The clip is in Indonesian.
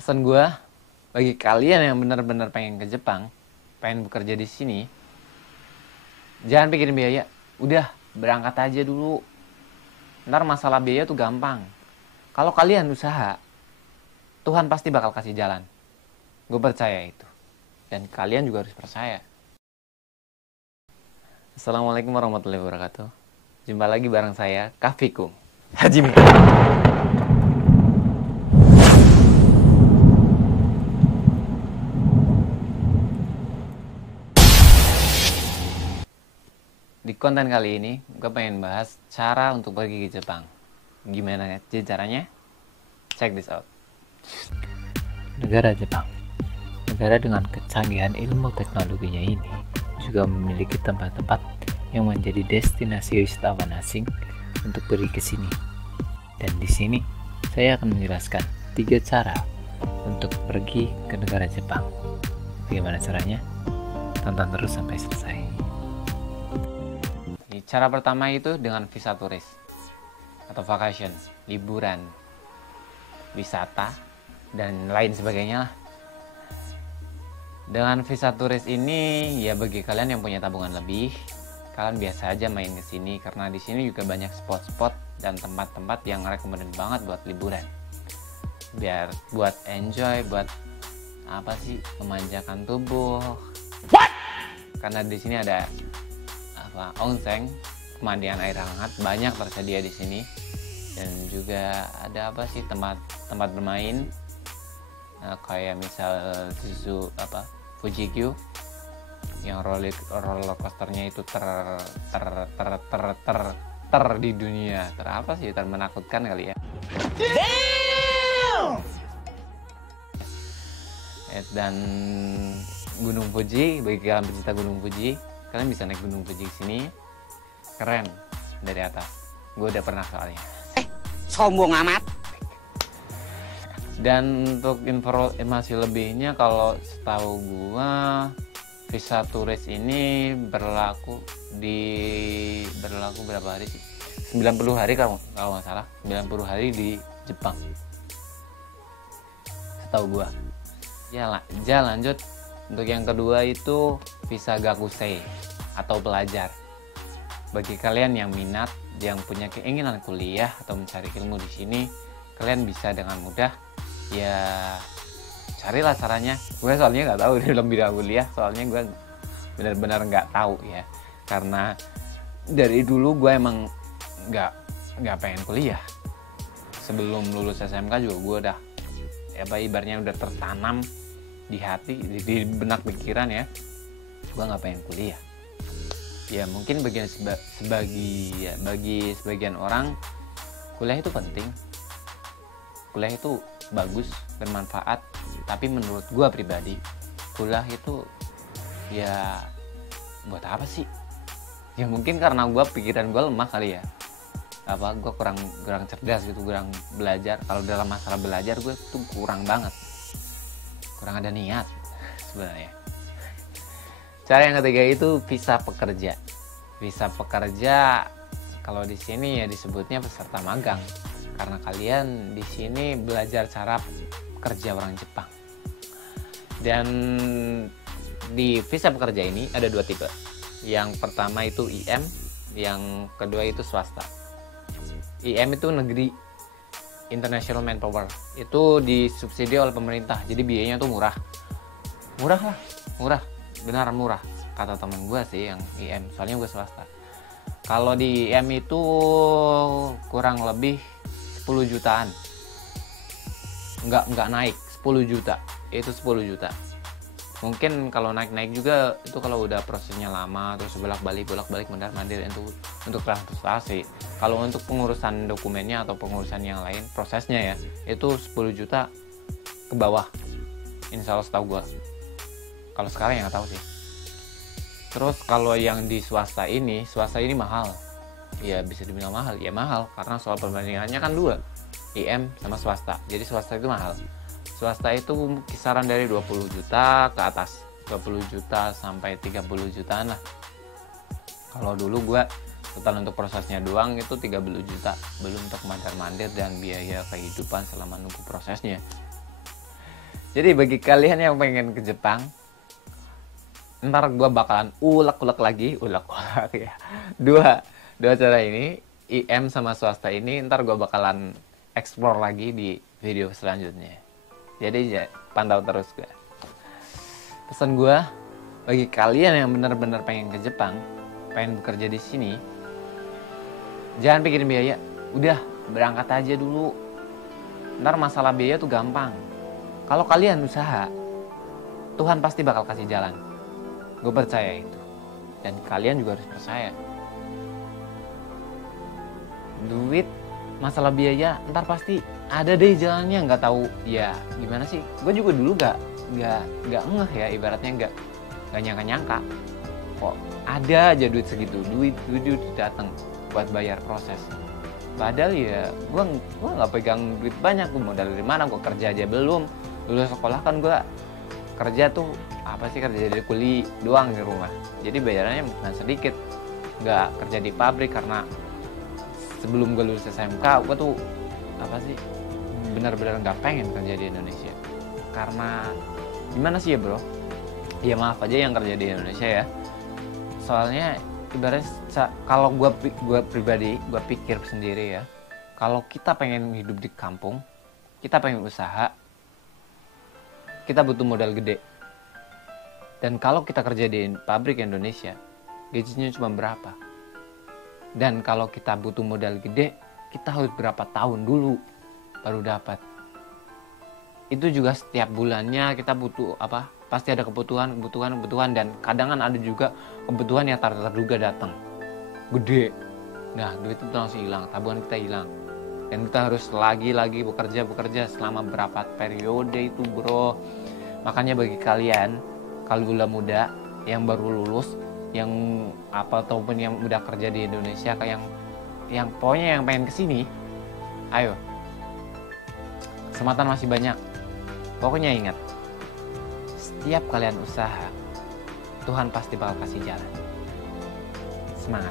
Pesan gue bagi kalian yang benar-benar pengen ke Jepang, pengen bekerja di sini, jangan pikirin biaya. Udah, berangkat aja dulu. Ntar masalah biaya tuh gampang. Kalau kalian usaha, Tuhan pasti bakal kasih jalan. Gue percaya itu. Dan kalian juga harus percaya. Assalamualaikum warahmatullahi wabarakatuh. Jumpa lagi bareng saya, Kafikum Hajime. Di konten kali ini, gue pengen bahas cara untuk pergi ke Jepang. Gimana caranya? Check this out. Negara Jepang. Negara dengan kecanggihan ilmu teknologinya ini juga memiliki tempat-tempat yang menjadi destinasi wisatawan asing untuk pergi ke sini. Dan di sini, saya akan menjelaskan 3 cara untuk pergi ke negara Jepang. Bagaimana caranya? Tonton terus sampai selesai. Cara pertama itu dengan visa turis atau vacation, liburan, wisata, dan lain sebagainya lah. Dengan visa turis ini, ya bagi kalian yang punya tabungan lebih, kalian biasa aja main ke sini karena di sini juga banyak spot-spot dan tempat-tempat yang recommended banget buat liburan. Biar buat enjoy, buat apa sih, memanjakan tubuh. What? Karena di sini ada onsen, pemandian air hangat, banyak tersedia di sini. Dan juga ada apa sih, tempat bermain, kayak misal Fuji Q yang roller coasternya itu ter di dunia, apa sih, menakutkan kali ya. Damn! Dan Gunung Fuji, bagi kalian pecinta Gunung Fuji, kalian bisa naik Gunung Fuji ke sini, keren dari atas. Gue udah pernah soalnya. Sombong amat. Dan untuk informasi lebihnya, kalau setahu gue visa turis ini berlaku berapa hari sih? 90 hari kalau nggak salah, 90 hari di Jepang. Setahu gue. Ya lanjut. Untuk yang kedua itu visa gakusei atau pelajar. Bagi kalian yang minat, yang punya keinginan kuliah atau mencari ilmu di sini, kalian bisa dengan mudah ya carilah caranya. Gue soalnya nggak tahu di dalam bidang kuliah, soalnya gue benar-benar nggak tahu ya. Karena dari dulu gue emang nggak pengen kuliah. Sebelum lulus SMK juga gue udah ibaratnya udah tertanam di hati, di benak pikiran ya, gue nggak pengen kuliah. Ya mungkin bagi sebagian orang kuliah itu penting, kuliah itu bagus, bermanfaat. Tapi menurut gue pribadi, kuliah itu ya buat apa sih? Ya mungkin karena pikiran gue lemah kali ya, gue kurang cerdas gitu, kurang belajar. Kalau dalam masalah belajar gue tuh kurang banget, kurang ada niat sebenarnya. Cara yang ketiga itu visa pekerja. Visa pekerja kalau di sini ya disebutnya peserta magang, karena kalian di sini belajar cara kerja orang Jepang. Dan di visa pekerja ini ada 2 tipe. Yang pertama itu IM, yang kedua itu swasta. IM itu negeri, International Manpower, itu disubsidi oleh pemerintah, jadi biayanya tuh murah lah, benar murah kata teman gue sih yang IM, soalnya gue swasta. Kalau di IM itu kurang lebih 10 jutaan, nggak naik, 10 juta, itu 10 juta. Mungkin kalau naik juga itu kalau udah prosesnya lama, terus bolak-balik mondar-mandir untuk transportasi. Kalau untuk pengurusan dokumennya atau pengurusan yang lain, prosesnya ya, itu 10 juta ke bawah, insya Allah setahu gue. Kalau sekarang ya nggak tahu sih. Terus kalau yang di swasta ini mahal. Ya bisa dibilang mahal, ya mahal karena soal perbandingannya kan 2, IM sama swasta. Jadi swasta itu mahal. Swasta itu kisaran dari 20 juta ke atas, 20 juta sampai 30 jutaan lah. Kalau dulu gue total untuk prosesnya doang itu 30 juta, belum untuk mandar-mandir dan biaya kehidupan selama nunggu prosesnya. Jadi bagi kalian yang pengen ke Jepang, ntar gue bakalan ulek-ulek lagi, ulek-ulek ya. Dua cara ini, IM sama swasta ini, ntar gue bakalan explore lagi di video selanjutnya. Jadi ya, pantau terus gue. Pesan gue, bagi kalian yang benar-benar pengen ke Jepang, pengen bekerja di sini, jangan pikirin biaya, udah berangkat aja dulu. Ntar masalah biaya tuh gampang. Kalau kalian usaha, Tuhan pasti bakal kasih jalan. Gue percaya itu. Dan kalian juga harus percaya. Duit, masalah biaya, ntar pasti ada deh jalannya. Nggak tahu, ya gimana sih? Gue juga dulu nggak ngeh ya, ibaratnya nggak nyangka-nyangka. Kok ada aja duit segitu, duit datang buat bayar proses. Padahal ya gue nggak pegang duit banyak, gue modal dari mana, gue kerja aja belum. Lulus sekolah kan gue kerja tuh kerja dari kuli doang di rumah, jadi bayarannya bukan sedikit. Nggak kerja di pabrik karena sebelum gue lulus SMK gue tuh benar-benar nggak pengen kerja di Indonesia. Karena gimana sih ya bro, ya maaf aja yang kerja di Indonesia ya, soalnya ibaratnya kalau gue pribadi, gue pikir sendiri ya, kalau kita pengen hidup di kampung, kita pengen usaha, kita butuh modal gede. Dan kalau kita kerja di pabrik Indonesia, gajinya cuma berapa? Dan kalau kita butuh modal gede, kita harus berapa tahun dulu baru dapat. Itu juga setiap bulannya kita butuh pasti ada kebutuhan, dan kadang ada juga kebutuhan yang tak terduga datang. Gede. Nah, duit itu langsung hilang, tabungan kita hilang. Dan kita harus lagi bekerja selama berapa periode itu, bro. Makanya bagi kalian kalau muda yang baru lulus, yang ataupun yang udah kerja di Indonesia, kayak yang pokoknya yang pengen kesini, ayo, kesempatan masih banyak. Pokoknya ingat, setiap kalian usaha, Tuhan pasti bakal kasih jalan. Semangat.